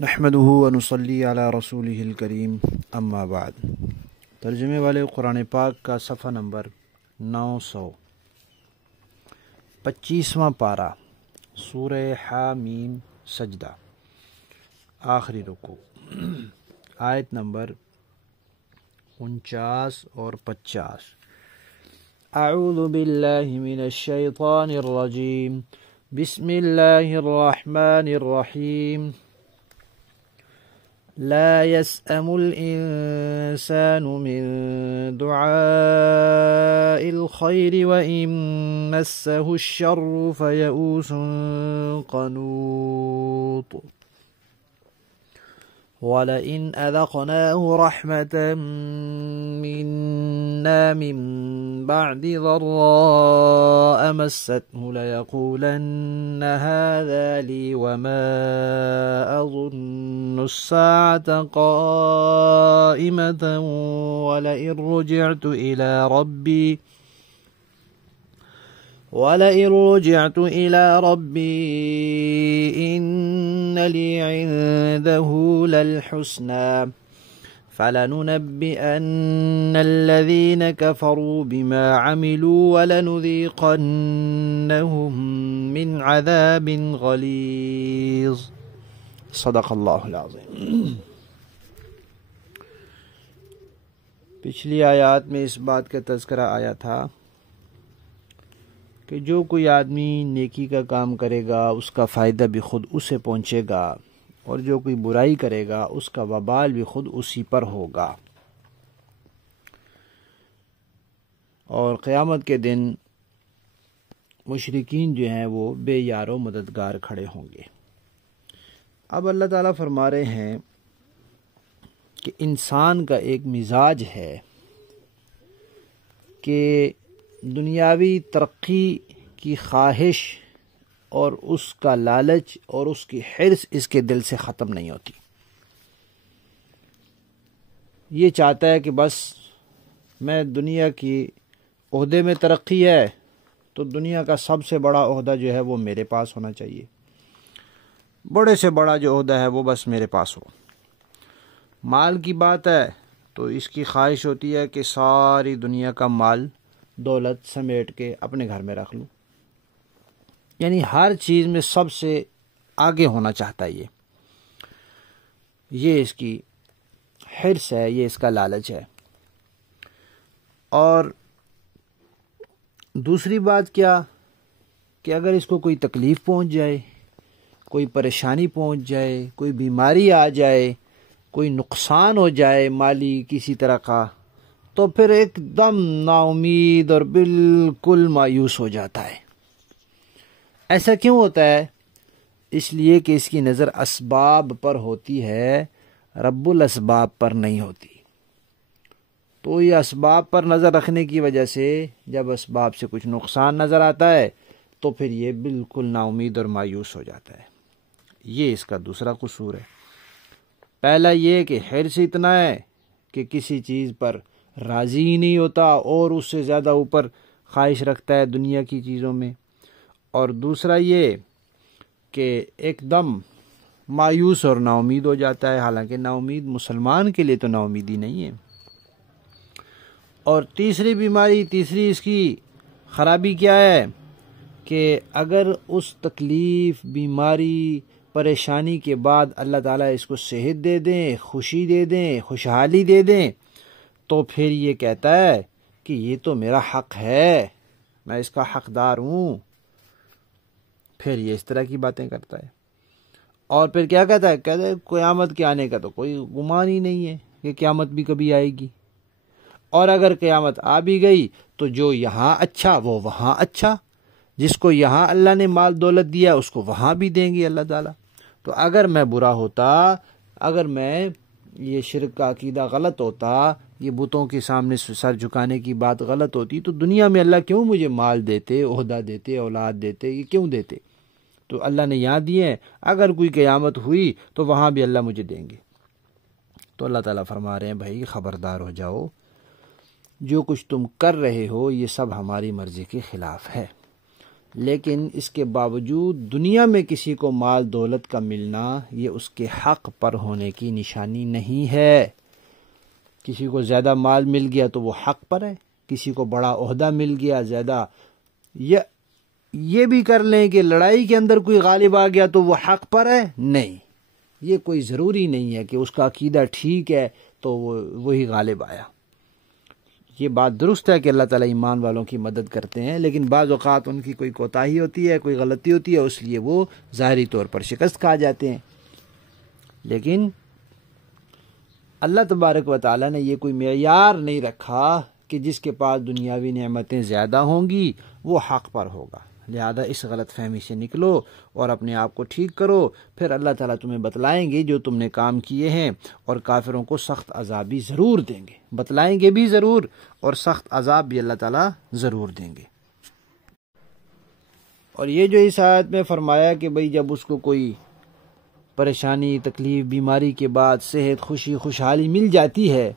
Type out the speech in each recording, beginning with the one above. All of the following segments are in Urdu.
نحمدہ ونصلی علی رسولہ الکریم اما بعد۔ ترجمے والے قرآن پاک کا صفحہ نمبر 925واں پارہ، سورہ حامیم سجدہ، آخری رکوع، آیت نمبر 49 اور 50۔ اعوذ باللہ من الشیطان الرجیم، بسم اللہ الرحمن الرحیم۔ لا يسأم الإنسان من دعاء الخير وإن مسه الشر فيئوس قنوط ولئن أذقناه رحمة منا من بعد ضراء مسته ليقولن هذا لي وما أظن الساعة قائمة ولئن رجعت إلى ربي إن لي عنده للحسنى فلننبئن الذين كفروا بما عملوا ولنذيقنهم من عذاب غليظ۔ صدق اللہ العظیم۔ پچھلی آیات میں اس بات کا تذکرہ آیا تھا کہ جو کوئی آدمی نیکی کا کام کرے گا اس کا فائدہ بھی خود اسے پہنچے گا، اور جو کوئی برائی کرے گا اس کا وبال بھی خود اسی پر ہوگا، اور قیامت کے دن مشرکین جو ہیں وہ بے یار و مددگار کھڑے ہوں گے۔ اب اللہ تعالیٰ فرما رہے ہیں کہ انسان کا ایک مزاج ہے کہ دنیاوی ترقی کی خواہش اور اس کا لالچ اور اس کی حرص اس کے دل سے ختم نہیں ہوتی۔ یہ چاہتا ہے کہ بس میں دنیا کی عہدے میں ترقی ہے تو دنیا کا سب سے بڑا عہدہ جو ہے وہ میرے پاس ہونا چاہیے، بڑے سے بڑا جو عہدہ ہے وہ بس میرے پاس ہو۔ مال کی بات ہے تو اس کی خواہش ہوتی ہے کہ ساری دنیا کا مال دولت سمیٹ کے اپنے گھر میں رکھ لوں، یعنی ہر چیز میں سب سے آگے ہونا چاہتا ہے۔ یہ اس کی حرص ہے، یہ اس کا لالچ ہے۔ اور دوسری بات کیا کہ اگر اس کو کوئی تکلیف پہنچ جائے، کوئی پریشانی پہنچ جائے، کوئی بیماری آ جائے، کوئی نقصان ہو جائے مالی کسی طرح کا، تو پھر ایک دم نا امید اور بالکل مایوس ہو جاتا ہے۔ ایسا کیوں ہوتا ہے؟ اس لیے کہ اس کی نظر اسباب پر ہوتی ہے، رب الاسباب پر نہیں ہوتی۔ تو یہ اسباب پر نظر رکھنے کی وجہ سے جب اسباب سے کچھ نقصان نظر آتا ہے تو پھر یہ بالکل نا امید اور مایوس ہو جاتا ہے۔ یہ اس کا دوسرا قصور ہے۔ پہلا یہ کہ حرص اتنا ہے کہ کسی چیز پر راضی ہی نہیں ہوتا اور اس سے زیادہ اوپر خواہش رکھتا ہے دنیا کی چیزوں میں، اور دوسرا یہ کہ ایک دم مایوس اور نا امید ہو جاتا ہے، حالانکہ نا امید مسلمان کے لیے تو نا امیدی نہیں ہے۔ اور تیسری بیماری، تیسری اس کی خرابی کیا ہے کہ اگر اس تکلیف، بیماری، پریشانی کے بعد اللہ تعالیٰ اس کو صحت دے دیں، خوشی دے دیں، خوشحالی دے دیں، تو پھر یہ کہتا ہے کہ یہ تو میرا حق ہے، میں اس کا حقدار ہوں۔ پھر یہ اس طرح کی باتیں کرتا ہے، اور پھر کیا کہتا ہے قیامت کے آنے کا تو کوئی گمان ہی نہیں ہے کہ قیامت بھی کبھی آئے گی، اور اگر قیامت آ بھی گئی تو جو یہاں اچھا وہ وہاں اچھا، جس کو یہاں اللہ نے مال دولت دیا اس کو وہاں بھی دیں گے اللہ تعالیٰ۔ تو اگر میں برا ہوتا، اگر میں یہ شرک کا عقیدہ غلط ہوتا، یہ بتوں کے سامنے سر جھکانے کی بات غلط ہوتی، تو دنیا میں اللہ کیوں مجھے مال دیتے، عہدہ دیتے، اولاد دیتے، یہ کیوں دیتے؟ تو اللہ نے یہاں دیے ہیں، اگر کوئی قیامت ہوئی تو وہاں بھی اللہ مجھے دیں گے۔ تو اللہ تعالیٰ فرما رہے ہیں بھائی خبردار ہو جاؤ، جو کچھ تم کر رہے ہو یہ سب ہماری مرضی کے خلاف ہے۔ لیکن اس کے باوجود دنیا میں کسی کو مال دولت کا ملنا یہ اس کے حق پر ہونے کی نشانی نہیں ہے۔ کسی کو زیادہ مال مل گیا تو وہ حق پر ہے، کسی کو بڑا عہدہ مل گیا زیادہ، یہ بھی کر لیں کہ لڑائی کے اندر کوئی غالب آ گیا تو وہ حق پر ہے، نہیں، یہ کوئی ضروری نہیں ہے کہ اس کا عقیدہ ٹھیک ہے تو وہی غالب آیا۔ یہ بات درست ہے کہ اللہ تعالیٰ ایمان والوں کی مدد کرتے ہیں، لیکن بعض اوقات ان کی کوئی کوتاہی ہوتی ہے، کوئی غلطی ہوتی ہے، اس لیے وہ ظاہری طور پر شکست کھا جاتے ہیں۔ لیکن اللہ تبارک و تعالیٰ نے یہ کوئی معیار نہیں رکھا کہ جس کے پاس دنیاوی نعمتیں زیادہ ہوں گی وہ حق پر ہوگا۔ لہذا اس غلط فہمی سے نکلو اور اپنے آپ کو ٹھیک کرو، پھر اللہ تعالیٰ تمہیں بتلائیں گے جو تم نے کام کیے ہیں، اور کافروں کو سخت عذاب بھی ضرور دیں گے، بتلائیں گے بھی ضرور اور سخت عذاب بھی اللہ تعالیٰ ضرور دیں گے۔ اور یہ جو اس آیت میں فرمایا کہ بھئی جب اس کو کوئی پریشانی، تکلیف، بیماری کے بعد صحت، خوشی، خوشحالی مل جاتی ہے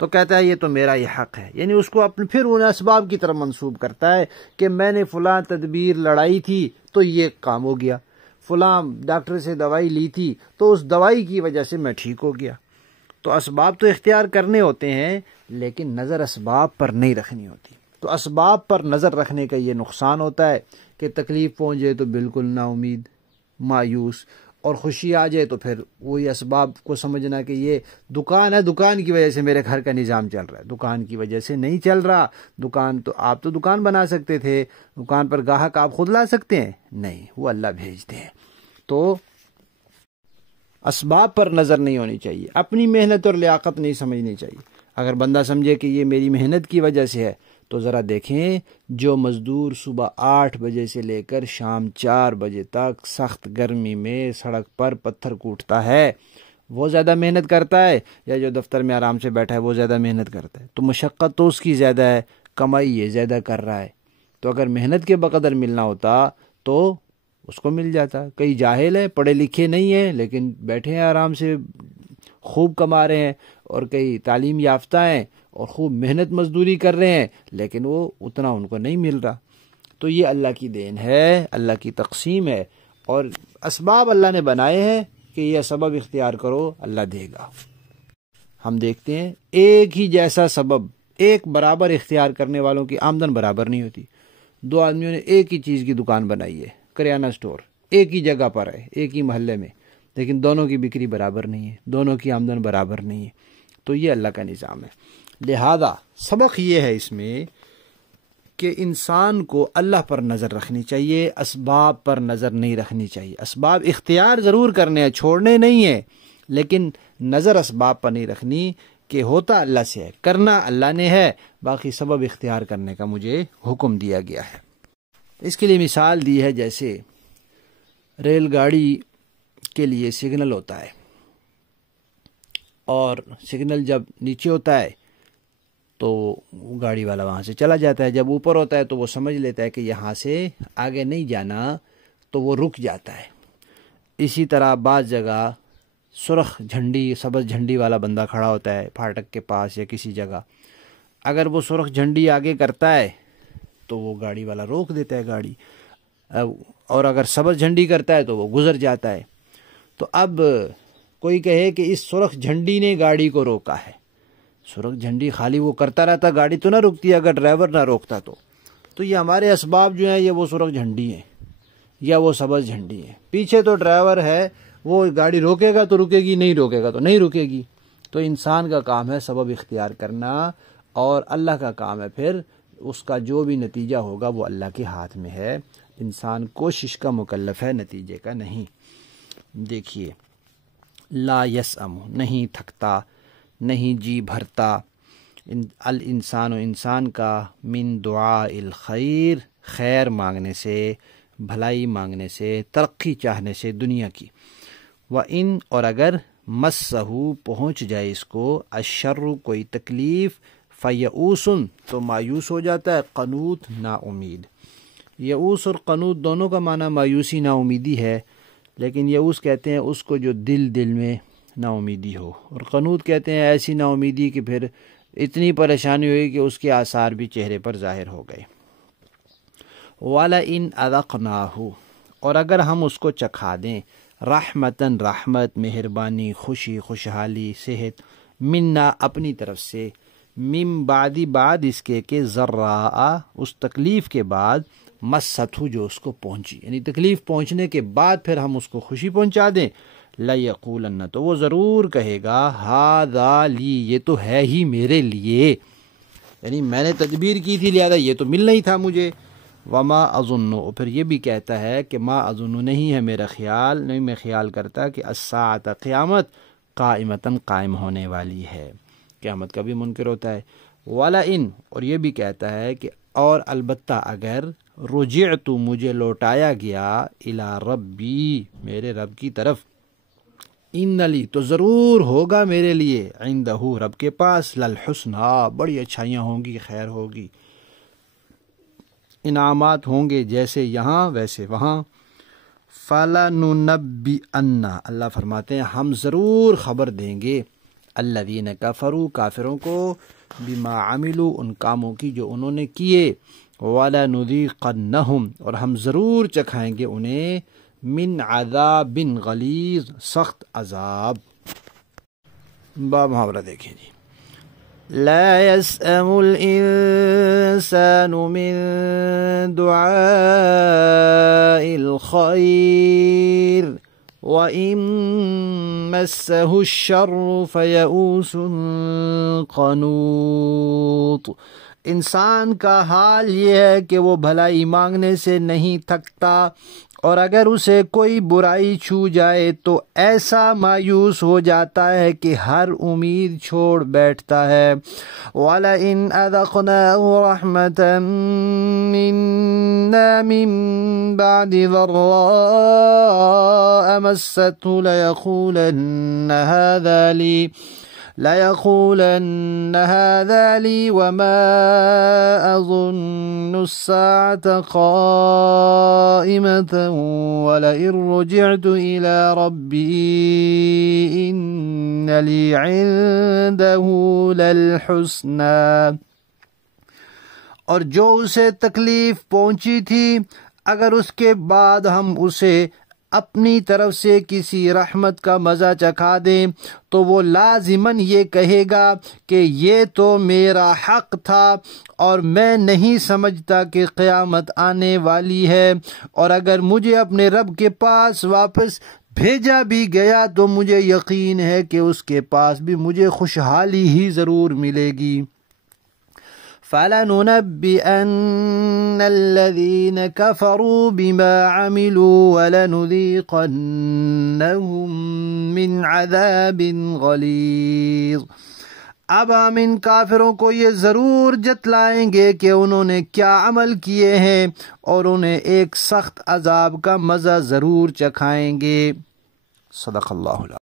تو کہتا ہے یہ تو میرا ہی حق ہے، یعنی اس کو پھر ان اسباب کی طرف منسوب کرتا ہے کہ میں نے فلاں تدبیر لڑائی تھی تو یہ کام ہو گیا، فلاں ڈاکٹر سے دوائی لی تھی تو اس دوائی کی وجہ سے میں ٹھیک ہو گیا۔ تو اسباب تو اختیار کرنے ہوتے ہیں لیکن نظر اسباب پر نہیں رکھنی ہوتی۔ تو اسباب پر نظر رکھنے کا یہ نقصان ہوتا ہے کہ تکلیف پہنچ جائے تو بالکل نا امید، مایوس، اور خوشی آ جائے تو پھر وہی اسباب کو سمجھنا کہ یہ دکان ہے، دکان کی وجہ سے میرے گھر کا نظام چل رہا ہے، دکان کی وجہ سے نہیں چل رہا۔ دکان تو آپ تو دکان بنا سکتے تھے، دکان پر گاہک آپ خود لا سکتے ہیں، نہیں، وہ اللہ بھیجتے ہیں۔ تو اسباب پر نظر نہیں ہونی چاہیے، اپنی محنت اور لیاقت نہیں سمجھنی چاہیے۔ اگر بندہ سمجھے کہ یہ میری محنت کی وجہ سے ہے تو ذرا دیکھیں جو مزدور صبح 8 بجے سے لے کر شام 4 بجے تک سخت گرمی میں سڑک پر پتھر کوٹتا ہے، وہ زیادہ محنت کرتا ہے یا جو دفتر میں آرام سے بیٹھا ہے وہ زیادہ محنت کرتا ہے؟ تو مشقت تو اس کی زیادہ ہے، کمائی یہ زیادہ کر رہا ہے۔ تو اگر محنت کے بقدر ملنا ہوتا تو اس کو مل جاتا۔ کئی جاہل ہیں، پڑھے لکھے نہیں ہیں لیکن بیٹھے ہیں آرام سے، خوب کما رہے ہیں، اور کئی تعلیم یافتہ ہیں اور خوب محنت مزدوری کر رہے ہیں لیکن وہ اتنا ان کو نہیں مل رہا۔ تو یہ اللہ کی دین ہے، اللہ کی تقسیم ہے، اور اسباب اللہ نے بنائے ہیں کہ یہ سبب اختیار کرو، اللہ دے گا۔ ہم دیکھتے ہیں ایک ہی جیسا سبب ایک برابر اختیار کرنے والوں کی آمدن برابر نہیں ہوتی۔ دو آدمیوں نے ایک ہی چیز کی دکان بنائی ہے، کریانہ سٹور، ایک ہی جگہ پر ہے، ایک ہی محلے میں، لیکن دونوں کی بکری برابر نہیں ہے، دونوں کی آمدن برابر نہیں ہے۔ تو یہ اللہ کا نظام ہے۔ لہذا سبق یہ ہے اس میں کہ انسان کو اللہ پر نظر رکھنی چاہیے، اسباب پر نظر نہیں رکھنی چاہیے۔ اسباب اختیار ضرور کرنے ہیں، چھوڑنے نہیں ہیں، لیکن نظر اسباب پر نہیں رکھنی کہ ہوتا اللہ سے ہے، کرنا اللہ نے ہے، باقی سبب اختیار کرنے کا مجھے حکم دیا گیا ہے۔ اس کے لیے مثال دی ہے جیسے ریل گاڑی کے لیے سگنل ہوتا ہے، اور سگنل جب نیچے ہوتا ہے تو گاڑی والا وہاں سے چلا جاتا ہے، جب اوپر ہوتا ہے تو وہ سمجھ لیتا ہے کہ یہاں سے آگے نہیں جانا تو وہ رک جاتا ہے۔ اسی طرح بعض جگہ سرخ جھنڈی، سبز جھنڈی والا بندہ کھڑا ہوتا ہے پھاٹک کے پاس یا کسی جگہ، اگر وہ سرخ جھنڈی آگے کرتا ہے تو وہ گاڑی والا روک دیتا ہے گاڑی، اور اگر سبز جھنڈی کرتا ہے تو وہ گزر جاتا ہے۔ تو اب کوئی کہے کہ اس سرخ جھنڈی نے گاڑی کو روکا ہے، سرخ جھنڈی خالی وہ کرتا رہتا گاڑی تو نہ رکتی اگر ڈرائیور نہ روکتا تو یہ ہمارے اسباب جو ہیں یہ وہ سرخ جھنڈی ہیں یا وہ سبز جھنڈی ہیں، پیچھے تو ڈرائیور ہے، وہ گاڑی روکے گا تو رکے گی، نہیں روکے گا تو نہیں رکے گی۔ تو انسان کا کام ہے سبب اختیار کرنا، اور اللہ کا کام ہے پھر اس کا جو بھی نتیجہ ہوگا وہ اللہ کے ہاتھ میں ہے، انسان کوشش کا مکلف ہے، نتیجے کا نہیں۔ دیکھیے لا یسأم، نہیں تھکتا، نہیں جی بھرتا، الانسان و انسان کا، من دعاء الخیر، خیر مانگنے سے، بھلائی مانگنے سے، ترقی چاہنے سے دنیا کی، وَإِن، اور اگر مسہو پہنچ جائے اس کو، الشر کوئی تکلیف، فیئوس تو مایوس ہو جاتا ہے، قنوط نا امید۔ یئوس اور قنوط دونوں کا معنی مایوسی نا امیدی ہے، لیکن یئوس کہتے ہیں اس کو جو دل میں نا امیدی ہو، اور قنوط کہتے ہیں ایسی نا امیدی کہ پھر اتنی پریشانی ہوئی کہ اس کے آثار بھی چہرے پر ظاہر ہو گئے۔ وَلَئِنْ أَذَقْنَاهُ، اور اگر ہم اس کو چکھا دیں، رحمتاً رحمت، مہربانی، خوشی، خوشحالی، صحت، منا اپنی طرف سے، من بعد بعد اس کے کہ ذرا اس تکلیف کے بعد، مستہ جو اس کو پہنچی، یعنی تکلیف پہنچنے کے بعد پھر ہم اس کو خوشی پہنچا دیں، لَيَقُولَنَّ، تو وہ ضرور کہے گا، ہَذَا لِی، یہ تو ہے ہی میرے لیے، یعنی میں نے تدبیر کی تھی لہذا یہ تو ملنا ہی تھا مجھے، وما اظن، پھر یہ بھی کہتا ہے کہ ما اظن، نہیں ہے میرا خیال، نہیں میں خیال کرتا کہ الساعۃ، قیامت، قائمتاً، قائم ہونے والی ہے، قیامت کا بھی منکر ہوتا ہے، وَلَئِن، اور یہ بھی کہتا ہے کہ اور البتہ اگر، رجعت، مجھے لوٹایا گیا، الی ربی، میرے رب کی طرف، ان لی، تو ضرور ہوگا میرے لیے، عندہ، رب کے پاس، للحسنی، بڑی اچھائیاں ہوں گی، خیر ہوگی، انعامات ہوں گے، جیسے یہاں ویسے وہاں، فَلَنُنَبِّئَنَّ، اللہ فرماتے ہیں ہم ضرور خبر دیں گے، الذین کفروا، کافروں کو، بما عملوا، ان کاموں کی جو انہوں نے کیے، وَلَنُذِيقَنَّهُمْ، اور ہم ضرور چکھائیں گے انہیں، من عذاب غلیظ، سخت عذاب۔ با محاورہ دیکھیں جی، لا يسأم الإنسان من دعاء الخير وإن مسه الشر فيئوس قنوط، انسان کا حال یہ ہے کہ وہ بھلائی مانگنے سے نہیں تھکتا، اور اگر اسے کوئی برائی چھو جائے تو ایسا مایوس ہو جاتا ہے کہ ہر امید چھوڑ بیٹھتا ہے۔ وَلَئِنْ أَذَقْنَاهُ رَحْمَةً مِنَّا مِن بَعْدِ ضَرَّاءَ مَسَّتْهُ لَيَقُولَنَّ هَذَا لِي وَمَا أَظُنُّ السَّاعَةَ قَائِمَةً وَلَئِن رُجِعْتُ إِلَى رَبِّي إِنَّ لِي عِندَهُ لَلْحُسْنَى، اور جو اسے تکلیف پہنچی تھی، اگر اس کے بعد ہم اسے اپنی طرف سے کسی رحمت کا مزہ چکھا دیں تو وہ لازماً یہ کہے گا کہ یہ تو میرا حق تھا اور میں نہیں سمجھتا کہ قیامت آنے والی ہے، اور اگر مجھے اپنے رب کے پاس واپس بھیجا بھی گیا تو مجھے یقین ہے کہ اس کے پاس بھی مجھے خوشحالی ہی ضرور ملے گی۔ فَلَنُنَبِّئَنَّ الَّذِينَ كَفَرُوا بِمَا عَمِلُوا وَلَنُذِيقَنَّهُم مِّنْ عَذَابٍ غَلِيظٍ، اب ہم ان کافروں کو یہ ضرور جتلائیں گے کہ انہوں نے کیا عمل کیے ہیں، اور انہیں ایک سخت عذاب کا مزہ ضرور چکھائیں گے۔ صدق اللہ۔